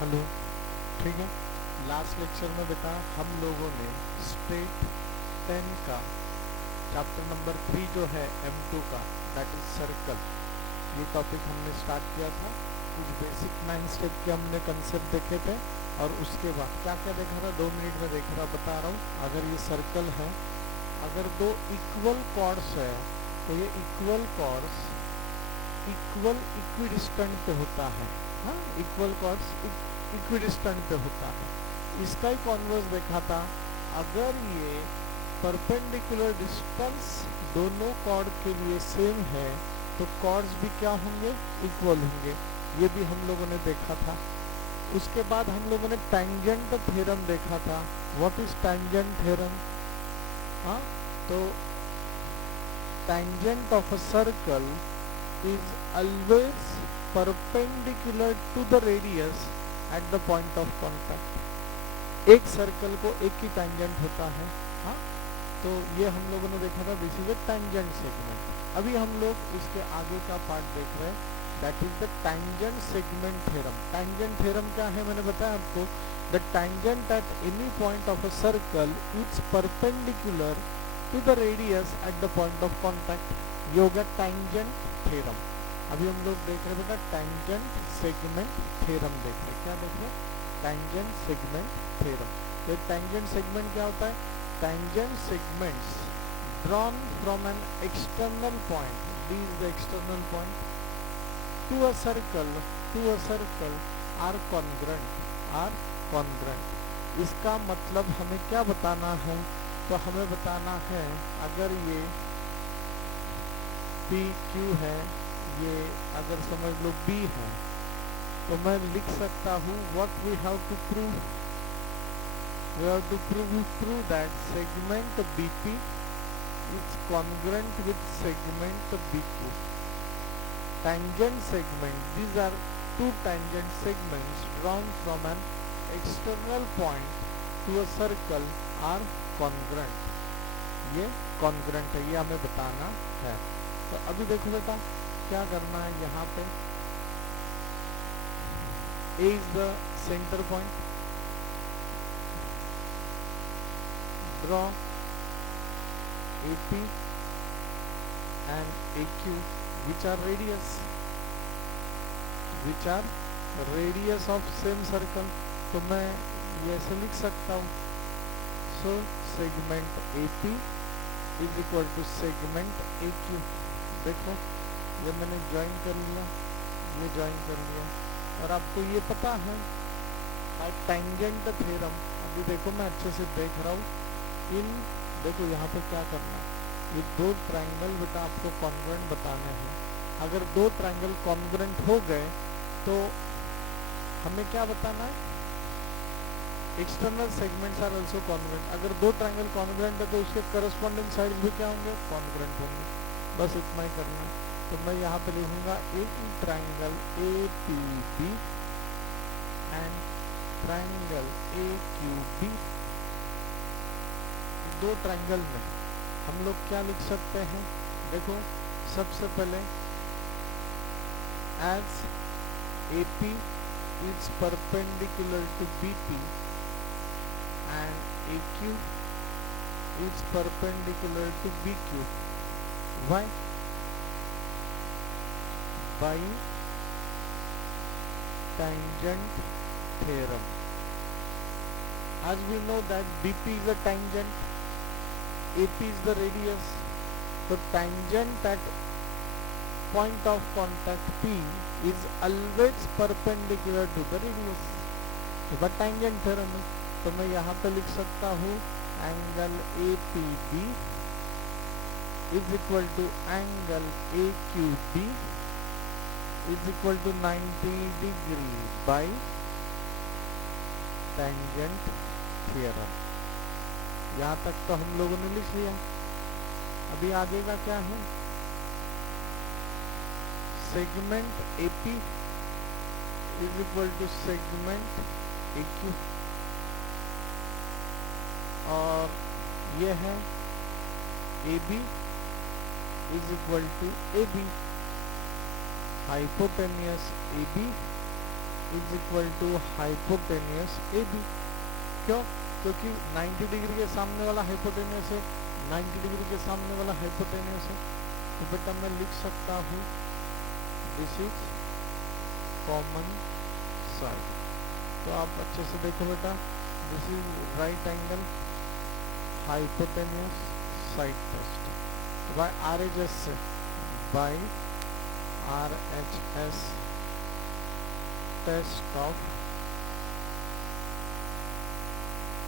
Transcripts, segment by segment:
Hello. ठीक है। Last lecture में बेटा हम लोगों ने स्टेट 10 का चैप्टर नंबर 3 जो है M2 का, दैट इज सर्कल, ये टॉपिक हमने स्टार्ट किया था। कुछ बेसिक 9 स्टेप के हमने कंसेप्ट देखे थे और उसके बाद क्या क्या देखा था 2 मिनट में देखा था, बता रहा हूँ। अगर ये सर्कल है, अगर दो इक्वल कॉर्ड्स है तो ये इक्वल कॉर्ड्स इक्वल इक्विडिस्टेंट पे होता है। हाँ, इक्वल कॉर्ड्स इक्विडिस्टेंट पे होता है। इसका ही कॉन्वर्स देखा था। अगर ये परपेंडिकुलर डिस्टेंस दोनों कॉर्ड के लिए सेम है तो कॉर्ड्स भी क्या होंगे, इक्वल होंगे। ये भी हम लोगों ने देखा था। उसके बाद हम लोगों ने टैंजेंट थ्योरम देखा था। What is tangent theorem? हाँ, तो tangent of a circle is always perpendicular to the radius at the point of contact. एक सर्कल को एक ही tangent होता है। हाँ, तो ये हम लोगों ने देखा था, this is a tangent segment। अभी हम लोग इसके आगे का पार्ट देख रहे हैं, that is the tangent segment theorem। tangent theorem क्या है मैंने बताया आपको, the tangent at any point of a circle is perpendicular to the radius at the point of contact। ये होगा tangent theorem। अभी हम लोग देख रहे हैं बेटा tangent segment theorem देख रहे हैं। क्या देख रहे हैं? tangent segment theorem। तो tangent segment क्या होता है? tangent segments drawn from an external point, D is the external point, to a circle are congruent। इसका मतलब हमें क्या बताना है? तो हमें बताना है, अगर ये पी क्यू है, ये अगर समझ लो बी है, तो मैं लिख सकता हूँ what we have to prove, we have to prove that segment BP is congruent with segment BQ. tangent segment, these are two tangent segments drawn from an external point to a circle are congruent। ये congruent है, ये हमें बताना है। तो अभी देखो बेटा क्या करना है। यहाँ पे A is the center point, draw AP and AQ which are radius of same circle। तो मैं ये ऐसे लिख सकता हूँ, so segment AP is equal to segment AQ। देखो ये मैंने ज्वाइन कर लिया, ये ज्वाइन कर लिया, और आपको ये पता है टैंजेंट थ्योरम। अभी देखो मैं अच्छे से देख रहा हूँ। इन देखो यहाँ पे क्या करना है, ये दो ट्रायंगल बेटा आपको कॉन्ग्रुएंट बताने हैं। अगर दो ट्रायंगल कॉन्ग्रुएंट हो गए तो हमें क्या बताना है, external segments are also congruent. अगर दो ट्रायंगल कॉन्ग्रुएंट है तो उसके करस्पॉन्डिंग साइड भी क्या होंगे, कॉन्ग्रुएंट होंगे। बस इतना ही करना है। तो मैं यहाँ पे लिखूंगा एक triangle APB and triangle AQB। दो ट्रायंगल में हम लोग क्या लिख सकते हैं, देखो सबसे पहले as AP is perpendicular to BP and AQ is perpendicular to BQ, why? By tangent theorem। As we know that BP is a tangent, AP is the radius, so tangent at point of contact P is always perpendicular to the radius। तो but tangent theorem है, तो मैं यहाँ पे लिख सकता हूँ angle APB is equal to angle AQB is equal to 90 degree by tangent theorem। यहाँ तक तो हम लोगों ने लिख लिया। अभी आगे का क्या है, segment AP is equal to segment AQ, और ये है AB is equal to AB, hypotenuse AB is equal to hypotenuse A B. क्यों? क्योंकि 90 डिग्री के सामने वाला हाइपोटेनियस है, 90 डिग्री के सामने वाला हाइपोटेनियस है। तो बेटा मैं लिख सकता हूँ दिस इज कॉमन साइड। तो आप अच्छे से देखो बेटा, this is right angle hypotenuse side test by RHS से, by RHS test of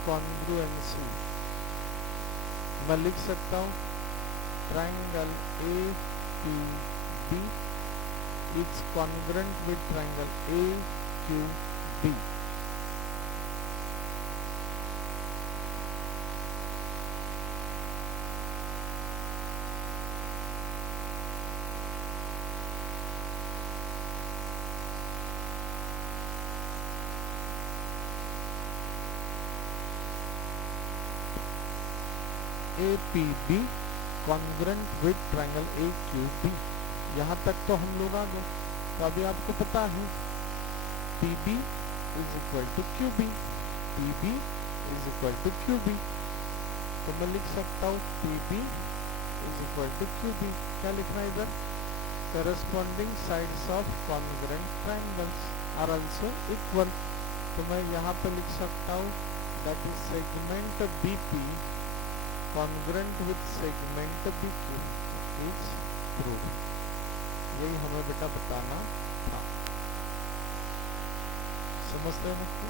congruency. मैं लिख सकता हूँ triangle AQB is congruent with triangle AQB। APB congruent with triangle AQB। यहाँ तक तो हम लोग आ गए। तो अभी आपको पता है PB is equal to QB, PB is equal to QB। तो मैं लिख सकता हूँ PB is equal to QB। क्या लिखना है इधर? Corresponding sides of congruent triangles are also equal. तो मैं यहाँ पे लिख सकता हूँ that is segment BP congruent with segment BQ is prove. यही हमें बेटा बताना था। समझते हैं ना?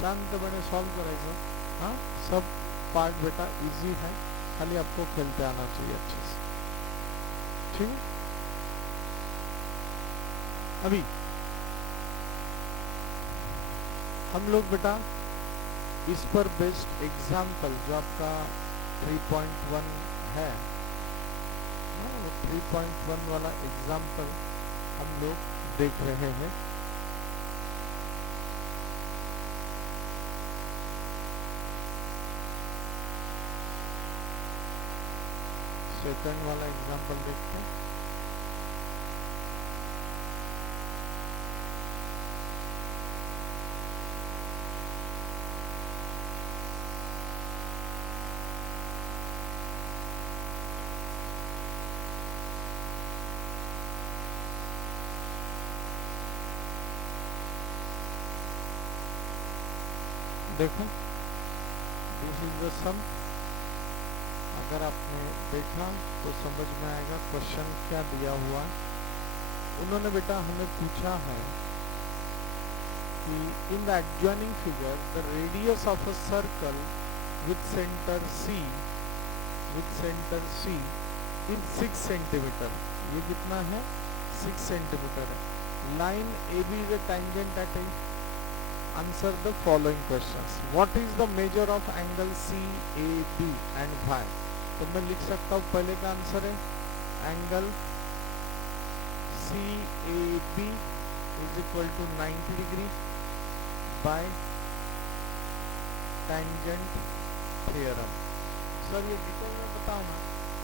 शांतपणे सॉल्व करायचं। हाँ, सब पार्ट बेटा इजी है, खाली आपको खेलते आना चाहिए अच्छे से। ठीक है? अभी हम लोग बेटा इस पर बेस्ड एग्जाम्पल जो आपका 3.1 है, 3.1 वाला एग्जाम्पल हम लोग देख रहे हैं। सेकंड वाला एग्जाम्पल देखते हैं। देखो दिस इज द सम। अगर आपने देखा तो समझ में आएगा क्वेश्चन क्या दिया हुआ है। उन्होंने बेटा हमें पूछा है कि in the adjoining figure the radius of a circle with centre C is 6 centimetre. ये कितना है? 6 सेंटीमीटर है। Line AB is a tangent at A। Answer the following questions. What is the measure of angle CAB and Y? तो मैं लिख सकता हूँ पहले का आंसर है angle CAB is equal to 90 degree by tangent theorem. Sir ये detail में बताओ ना।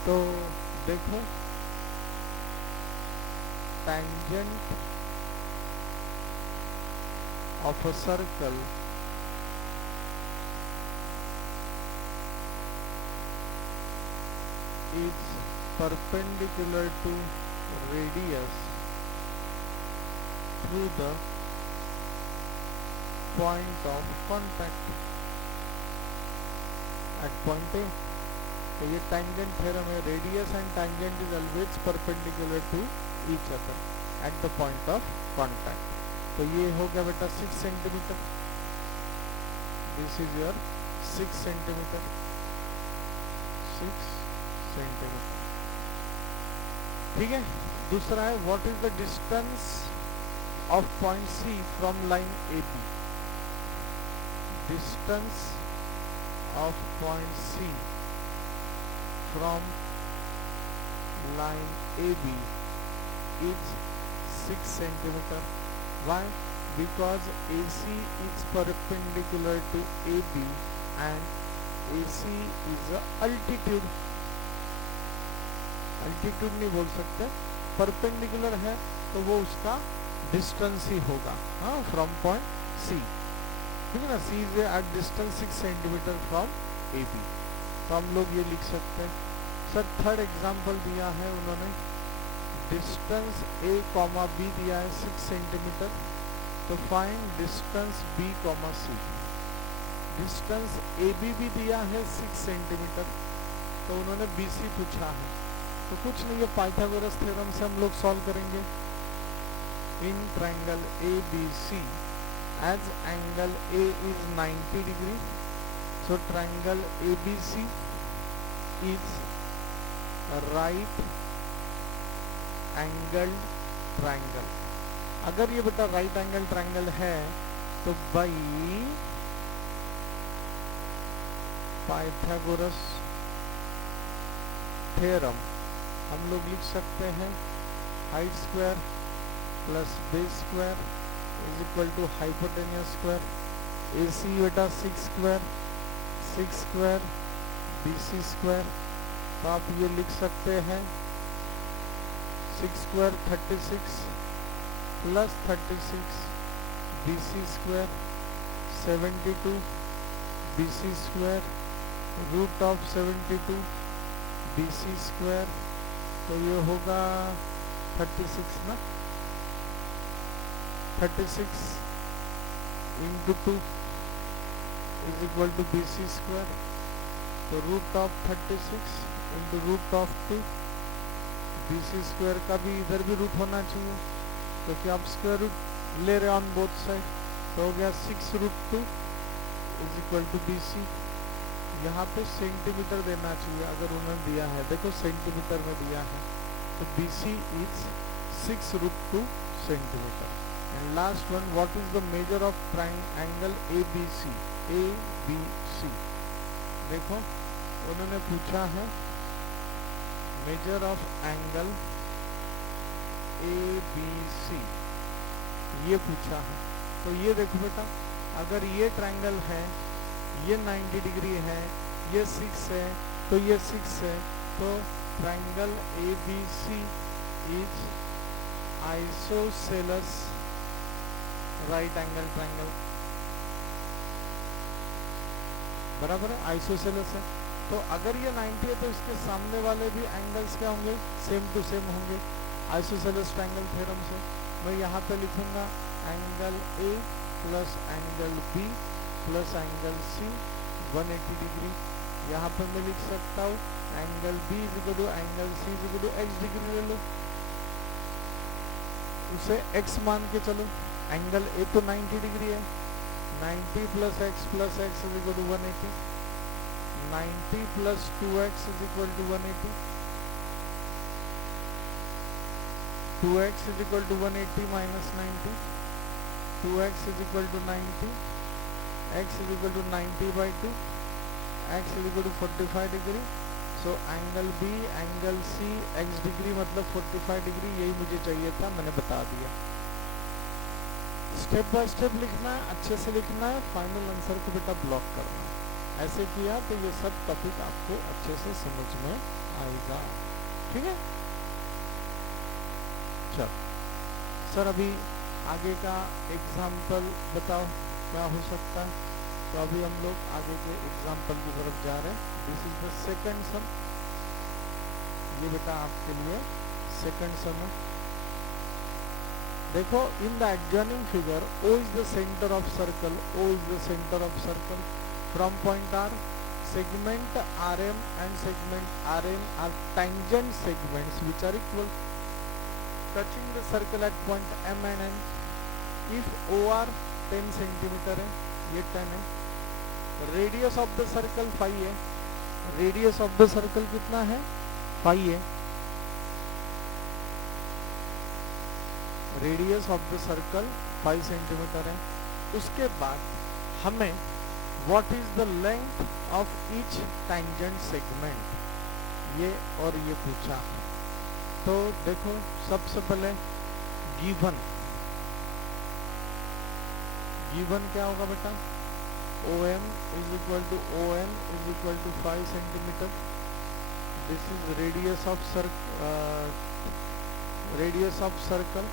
तो देखो tangent of a circle is perpendicular to radius through the point of contact at point A। तो ये tangent theorem है। radius and tangent is always perpendicular to each other at the point of contact। तो ये हो गया बेटा 6 centimetre. This is your 6 centimetre, 6 centimetre. ठीक है। दूसरा है what is the distance of point C from line AB। Distance of point C from line AB is 6 centimetre. Why? Because AC is perpendicular to AB and AC is a altitude। altitude नहीं बोल सकते, perpendicular है तो वो उसका distance ही होगा, हाँ, from point सी, ठीक है ना। C is at distance 6 centimetre from A B, तो हम लोग ये लिख सकते हैं। सर थर्ड एग्जाम्पल दिया है उन्होंने, डिस्टेंस ए कॉमा बी दिया है 6 सेंटीमीटर, तो find distance B comma C. Distance A B भी दिया है 6 सेंटीमीटर, तो उन्होंने बी सी पूछा है, तो कुछ नहीं, ये पाइथागोरस थ्योरम से हम लोग सॉल्व करेंगे। In triangle A B C as angle A is 90 degree, so triangle A B C is right angle triangle. अगर ये बेटा राइट एंगल ट्रायंगल है तो भाई पाइथागोरस थ्योरम हम लोग लिख सकते हैं, height square plus base square is equal to hypotenuse square, A C बेटा 6 square, 6 square B C square. तो आप ये लिख सकते हैं 6 square 36 plus 36 B C square 72 B C square root of 72 B C square, तो ये होगा 36 ना, 36 into 2 is equal to B C square, तो root of 36 into root of 2 B C square का भी इधर भी रूट होना चाहिए, क्योंकि आप स्क्वायर रूट ले रहे ऑन बोथ साइड, तो हो गया 6 root 2 is equal to B C. यहाँ पे सेंटीमीटर देना चाहिए अगर उन्होंने दिया है, देखो सेंटीमीटर में दिया है, तो B C is 6 root 2 centimetre. And last one, what is the measure of triangle A B C, A B C. देखो उन्होंने पूछा है measure of angle A B C, ये पूछा है। तो ये देखो बेटा, अगर ये ट्रायंगल है, ये 90 डिग्री है, ये 6 है, तो ये 6 है, तो triangle A B C is isosceles right angle triangle, बराबर है, आइसोसेलेस है। तो अगर ये 90 है तो इसके सामने वाले भी एंगल्स क्या होंगे, सेम टू सेम होंगे आइसोसेलेस ट्रायंगल थ्योरम से। मैं यहाँ पे लिखूंगा angle A plus angle B plus angle C 180 degree. यहाँ पर मैं लिख सकता हूँ angle B is equal to angle C is equal to x degree ले लो, उसे एक्स मान के चलो। एंगल ए तो 90 डिग्री है, 90 plus x is equal to 180, 90 plus 2x is equal to 180, 2x is equal to 180 minus 90, 2x is equal to 90, x is equal to 90 by 2, x is equal to 45 degree. So angle B angle C x degree मतलब 45 degree, यही मुझे चाहिए था, मैंने बता दिया। Step by step लिखना है, अच्छे से लिखना है, फाइनल आंसर को बेटा ब्लॉक करना है। ऐसे किया तो ये सब टॉपिक आपको अच्छे से समझ में आएगा, ठीक है। चल सर अभी आगे का एग्जाम्पल बताओ क्या हो सकता है। तो अभी हम लोग आगे के एग्जाम्पल की तरफ जा रहे हैं। दिस इज द सेकंड सम, ये बेटा आपके लिए सेकंड सम है। देखो इन the adjoining figure O is the centre of circle, O is the centre of circle from point R, segment RM and segment RM are tangent segments which are equal, touching the circle at point M and N. If OR 10 centimetre है, ये 10 है, radius of the circle 5 है, radius of the circle कितना है 5 है, radius of the circle 5 centimetre है। उसके बाद हमें what is the length of each tangent segment, ये और ये पूछा। तो देखो सबसे पहले गिवन क्या होगा बेटा, OM is equal to ON is equal to 5 centimetre, this is radius of circle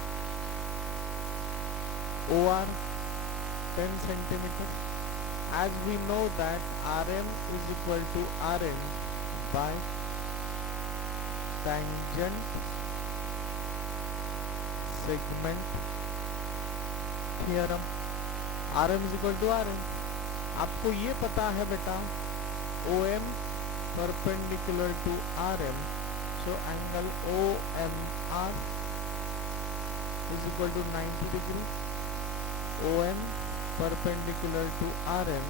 OR 10 centimeter. As we know that RM is equal to RN by tangent segment theorem. RM is equal to RN. आपको ये पता है बेटा OM perpendicular to RM, so angle OMR is equal to 90 degree. OM perpendicular to RM,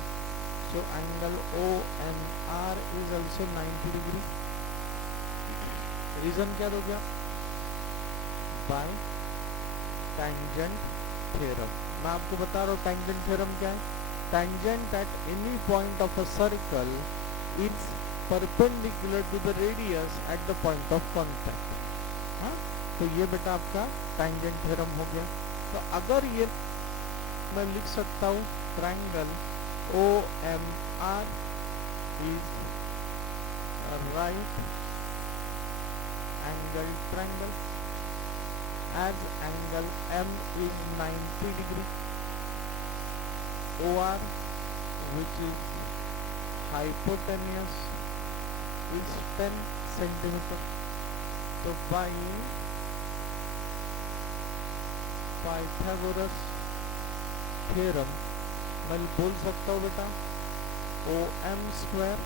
so angle OMR is also 90 degree. Reason क्या दोगे आप? By tangent theorem. मैं आपको बता रहा हूँ tangent theorem क्या है. Tangent at any point of a circle is perpendicular to the radius at the point of contact. हाँ, तो ये बेटा आपका tangent theorem हो गया. तो अगर ये मैं लिख सकता हूँ triangle OMR is a right angle triangle as angle M is 90 degree. OR, which is hypotenuse, is 10 centimeter. So by Pythagoras theorem मैं बोल सकता हूँ बेटा OM square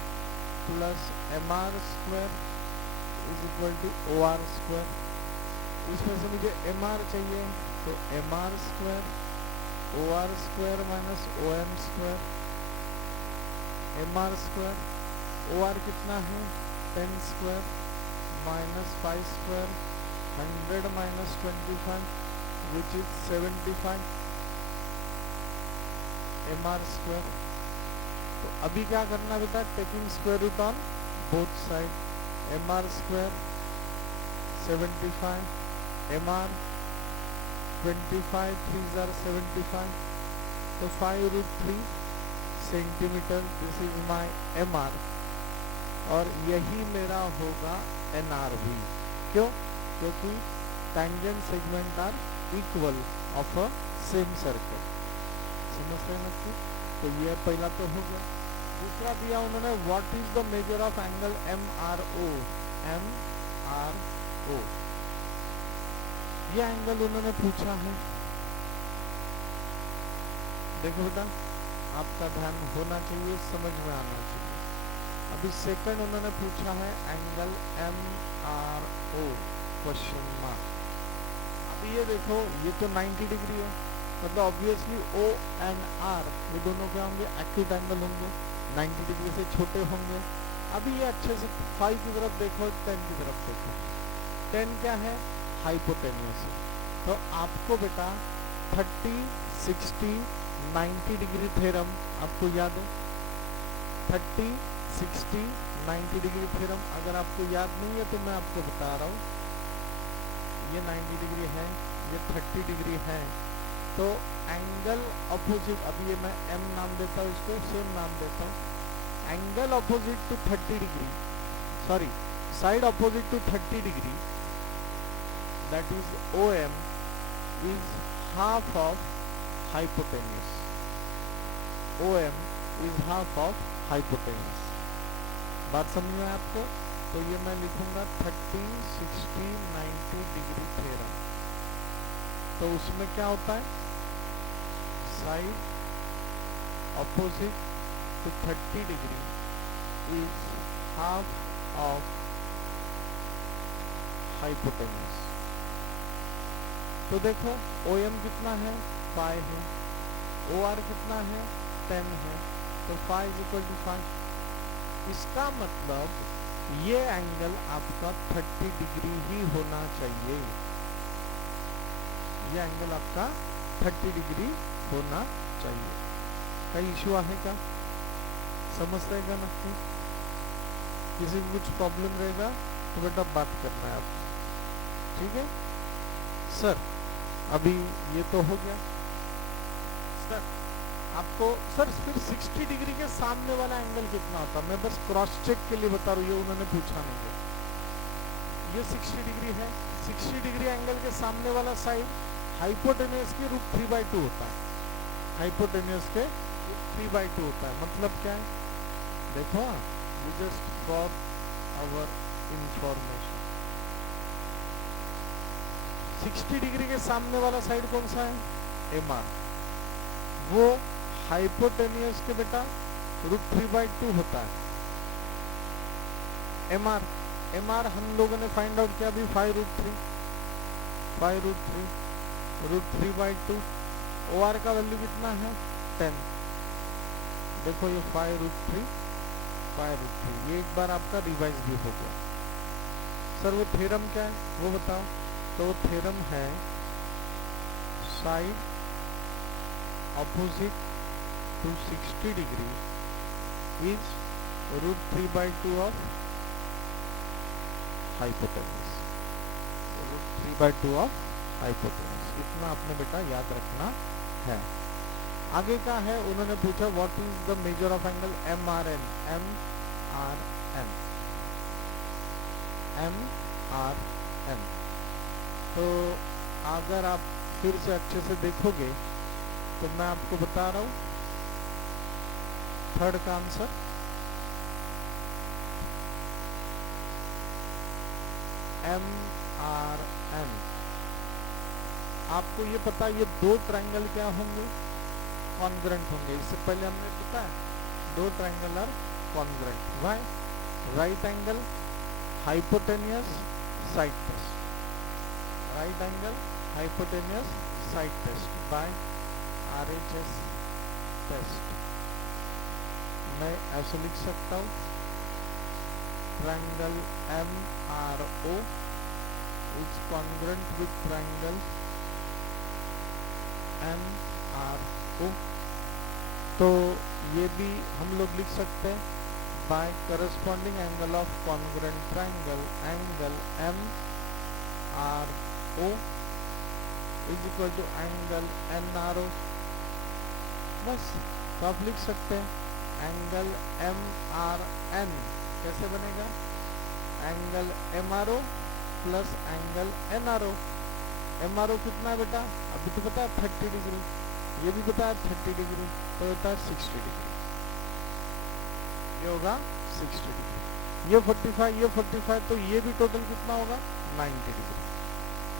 plus MR square is equal to OR square. इसमें से मुझे MR चाहिए तो MR square OR square minus OM square, MR square, OR कितना है 10 square minus 5 square, 100 minus 25 which is 75, MR square. तो अभी क्या करना बेटा, taking square root on both side. MR square 75, MR 25 3s are 75, तो 5√3 centimetre. This is my MR और यही मेरा होगा NRV. क्यों? क्योंकि tangent segment are equal of a same circle. समझ रहे हैं? तो ये पहला तो हो गया. दूसरा दिया उन्होंने what is the measure of angle MRO. MRO ये एंगल उन्होंने पूछा है. देखो बेटा आपका ध्यान होना चाहिए, समझ में आना चाहिए. अभी सेकंड उन्होंने पूछा है एंगल MRO क्वेश्चन मार्क. अभी ये देखो ये तो 90 डिग्री है, मतलब ऑब्वियसली O एंड R ये दोनों क्या होंगे, एक्यूट एंगल होंगे, 90 डिग्री से छोटे होंगे. अभी ये अच्छे से 5 की तरफ देखो, 10 की तरफ देखो. 10 क्या है, हाइपोटेन्यूस है. तो आपको बेटा 30, 60, 90 डिग्री थ्योरम आपको याद है. 30, 60, 90 डिग्री थ्योरम अगर आपको याद नहीं है तो मैं आपको बता रहा हूँ. ये 90 डिग्री है, ये 30 डिग्री है. तो एंगल अपोजिट, अभी ये मैं M नाम देता हूँ, इसको सेम नाम देता हूँ. Angle opposite to 30 degree, sorry side opposite to 30 degree, that is OM is half of hypotenuse. OM is half of hypotenuse. बात समझ में आपको? तो ये मैं लिखूंगा 30, 60, 90 डिग्री थ्योरम. तो उसमें क्या होता है, side opposite to 30 degree is half of hypotenuse. तो देखो OM कितना है, 5 है, OR कितना है, 10 है, तो 5 = 5. इसका मतलब ये एंगल आपका 30 डिग्री ही होना चाहिए. ये एंगल आपका 30 डिग्री होना चाहिए. कई इश्यू है क्या, समझ रहेगा ना? किसी को कुछ प्रॉब्लम रहेगा तो बेटा बात करना है आपको, ठीक है सर? अभी ये तो हो गया सर. आपको सर फिर 60 डिग्री के सामने वाला एंगल कितना होता है, मैं बस क्रॉस चेक के लिए बता रहा हूँ, ये उन्होंने पूछा नहीं है. ये 60 डिग्री है, 60 डिग्री एंगल के सामने वाला साइड हाइपोटेनियस की √3/2 होता है, हाइपोटेनियस के √3/2 होता है। मतलब क्या है देखो, you just for our information, 60 degree के सामने वाला साइड कौन सा है, एम आर, वो हाइपोटेनियस के बेटा √3/2 होता है। एम आर हम लोगों ने फाइंड आउट किया अभी 5√3, 5√3/2। ओ आर का वैल्यू कितना है 10। देखो ये 5√3, ये एक बार आपका रिवाइज भी हो गया। सर वो थ्योरम क्या है वो बताओ। तो थ्योरम है side opposite to 60 degree is √3/2 of hypotenuse, √3/2 of hypotenuse. इतना आपने बेटा याद रखना है। आगे का है, उन्होंने पूछा what is the measure of angle M R N, तो अगर आप फिर से अच्छे से देखोगे तो मैं आपको बता रहा हूं थर्ड का आंसर MRN। आपको ये पता, ये दो ट्रायंगल क्या होंगे, कॉन्ग्रेंट होंगे। इससे पहले हमने बताया दो triangle are congruent. Why? Right angle hypotenuse side test, right angle hypotenuse side test by RHS test. मैं ऐसे लिख सकता हूँ triangle MRO is congruent with triangle MRO। तो ये भी हम लोग लिख सकते हैं by corresponding angle of congruent triangle, angle MRO is equal to angle NRO। बस तो आप लिख सकते हैं एंगल MRN कैसे बनेगा, angle MRO plus angle NRO। MRO कितना है बेटा, अभी तो पता है 30 डिग्री, ये भी पता है 30 डिग्री, तो होता है 60 डिग्री, ये होगा 60 डिग्री। ये 45, ये 45, तो ये भी टोटल कितना होगा 90 डिग्री,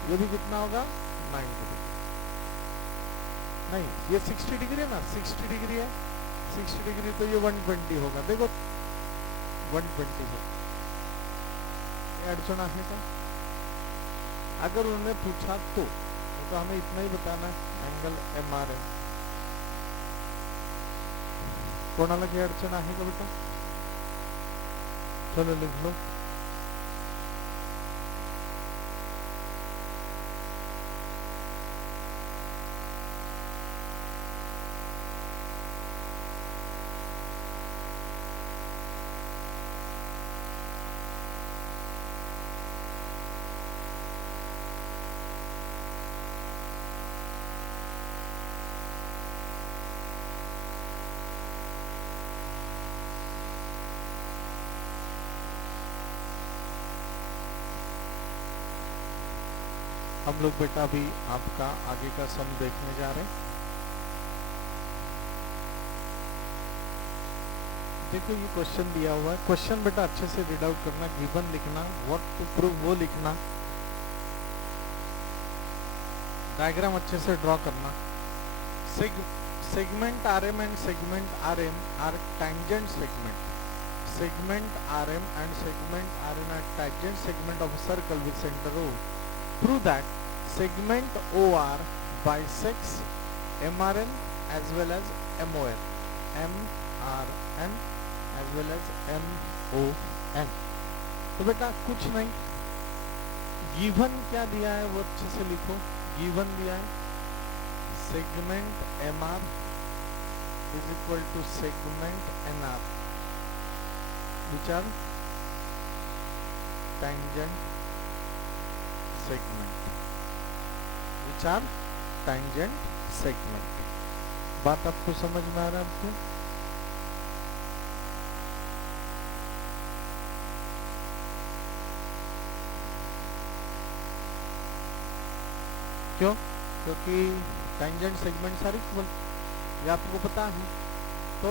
ये भी कितना होगा 90 डिग्री। नहीं, ये 60 डिग्री है ना, 60 डिग्री है, 60 डिग्री तो ये 120 होगा। देखो 120 है, अड़चन है का। अगर उन्होंने पूछा तो हमें इतना ही बताना है एंगल MRN। कोणाला काही अडचण आहे का बेटा? चलो लिख लो। हम लोग बेटा अभी आपका आगे का सम देखने जा रहे हैं। देखो ये क्वेश्चन दिया हुआ है, क्वेश्चन बेटा अच्छे से रीड आउट करना, गिवन लिखना, व्हाट टू प्रूव वो लिखना, डायग्राम अच्छे से ड्रॉ करना। Segment RM and segment RM are tangent segment. Segment RM and segment RM are tangent segment of a circle with center O. Prove that segment OR bisects MRN as well as MON, MRN as well as MON। तो बेटा कुछ नहीं, given क्या दिया है वो अच्छे से लिखो। गिवन दिया है segment MR is equal to segment NR which are tangent segment, which are tangent segment। बात आपको समझ में आ रहा है आपको? क्यों क्योंकि टेंजेंट सेगमेंट्स आर इक्वल, ये आपको पता है। तो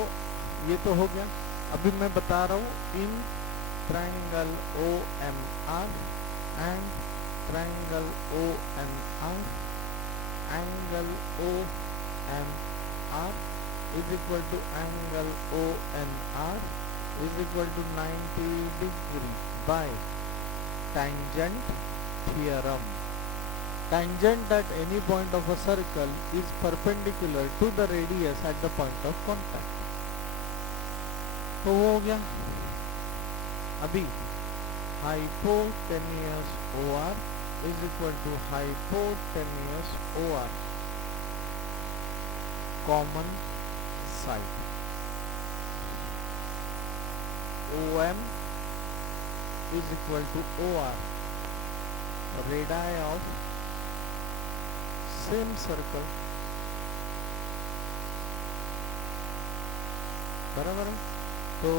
ये तो हो गया। अभी मैं बता रहा हूँ in triangle O M R and triangle O N R, angle O M R is equal to angle ONR is equal to 90 degree by tangent theorem. Tangent at any point of a circle is perpendicular to the radius at the point of contact. तो वो हो गया। अभी hypotenuse OR is equal to hypotenuse OR common side OM is equal to OR radii of same circle, बराबर है। तो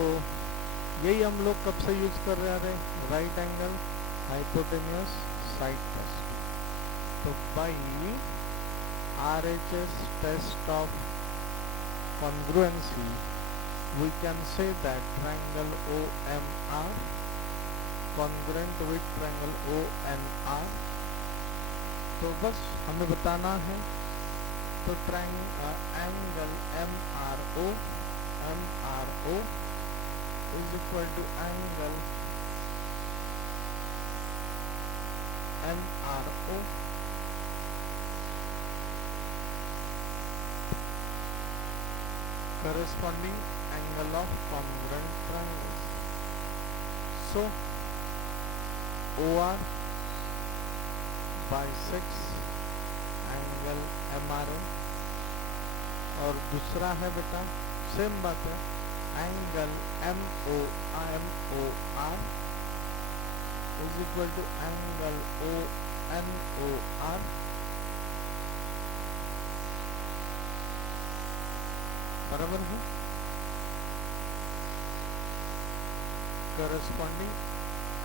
यही हम लोग कब से यूज कर रहे थे, right angle hypotenuse side test. तो by RHS test of congruency we can say that triangle OMR congruent with triangle ONR। तो बस हमें बताना है। तो angle MRO is equal to angle NRO corresponding angle of congruent triangles. So OR bisects angle MRO, और दूसरा है बेटा सेम बात है angle MOR is equal to angle ONOR, बराबर है corresponding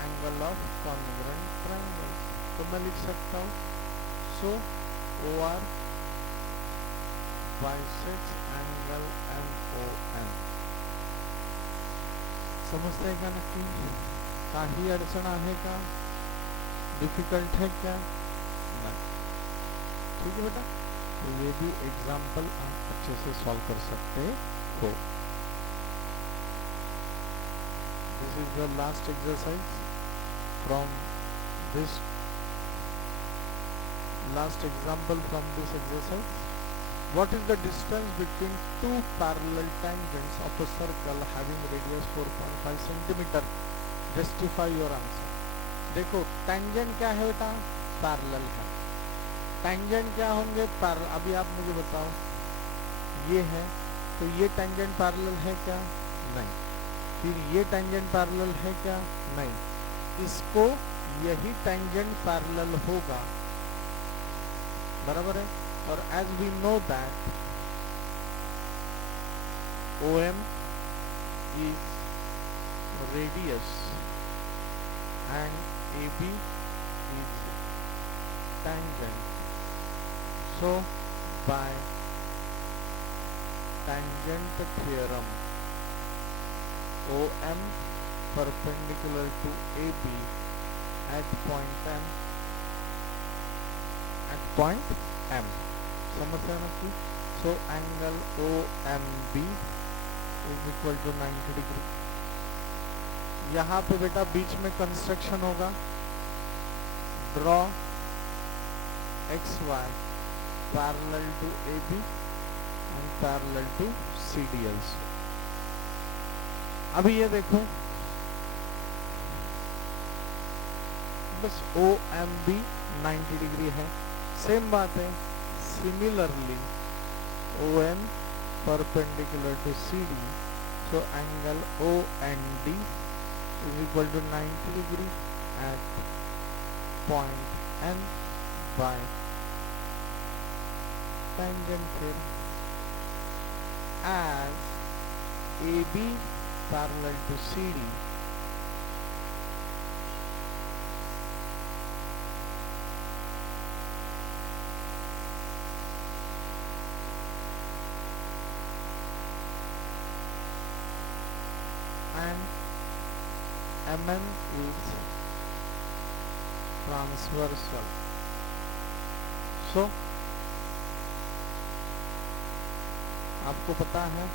angle of congruent triangles. तो मैं लिख सकता हूँ सो OR बाइसेक्ट्स एंगल MON। समजते हैं का नक्की? काही अडचण आहे का? डिफिकल्ट है क्या? नहीं, ठीक है बेटा। तो ये भी एग्जाम्पल आप अच्छे से सॉल्व कर सकते हो। This is the last exercise from this last example from this exercise. What is the distance between two parallel tangents of a circle having radius 4.5 centimeter? Justify your answer। देखो tangent क्या है बेटा? Parallel है। tangent क्या होंगे? Parallel. अभी आप मुझे बताओ, ये है तो ये tangent पैरेलल है क्या? नहीं। फिर ये tangent पैरेलल है क्या? नहीं। इसको यही tangent पैरेलल होगा, बराबर है। और as we know that OM is radius and AB is tangent, so by tangent theorem OM perpendicular to AB at point M, समझते हैं ना कि? So angle OMB is equal to 90 degree. यहाँ पे बेटा बीच में कंस्ट्रक्शन होगा, draw XY parallel to AB and parallel to CDLs। अभी ये देखो बस OMB 90 डिग्री है, सेम बात है। Similarly, ON perpendicular to CD, so angle OND is equal to 90 degree at point N by tangent theorem, as AB parallel to CD MN is transversal. So आपको पता है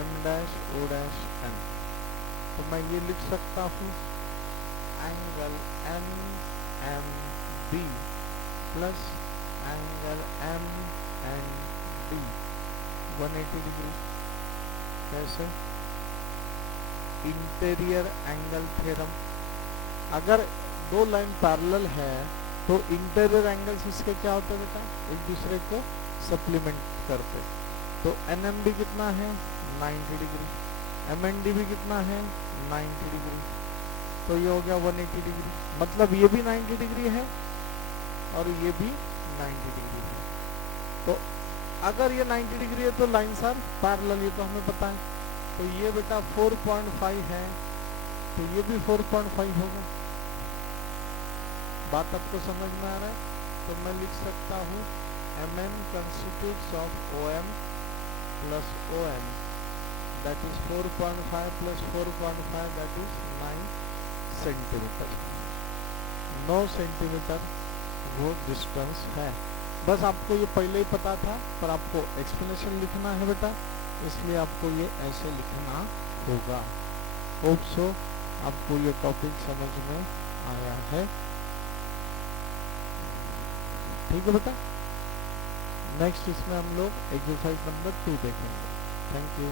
M dash O dash N, तो मैं ये लिख सकता हूँ angle NMB plus angle MND 180 degree. कैसे? Interior angle theorem. अगर दो लाइन पैरेलल है तो इंटीरियर एंगल्स इसके क्या होते हैं बेटा? एक दूसरे को सप्लीमेंट करते। तो NMD कितना है? 90 डिग्री। MND भी कितना है? 90 डिग्री। तो ये हो गया 180 डिग्री, मतलब ये भी 90 डिग्री है और ये भी 90 डिग्री है। तो अगर ये 90 डिग्री है तो लाइन्स आर पैरेलल, ये तो हमें पता है। तो ये बेटा 4.5 है, तो ये भी 4.5 होगा। बात आपको समझ में आ रहा है? तो मैं लिख सकता हूँ MN constitutes of OM plus ON, that is 4.5 plus 4.5, that is 9 centimetre. 9 centimetre वो डिस्टेंस है। बस आपको ये पहले ही पता था, पर आपको एक्सप्लेनेशन लिखना है बेटा, इसलिए आपको ये ऐसे लिखना होगा। होप सो आपको ये टॉपिक समझ में आया है। ठीक है बेटा। नेक्स्ट इसमें हम लोग एक्सरसाइज नंबर 2 देखेंगे। Thank you.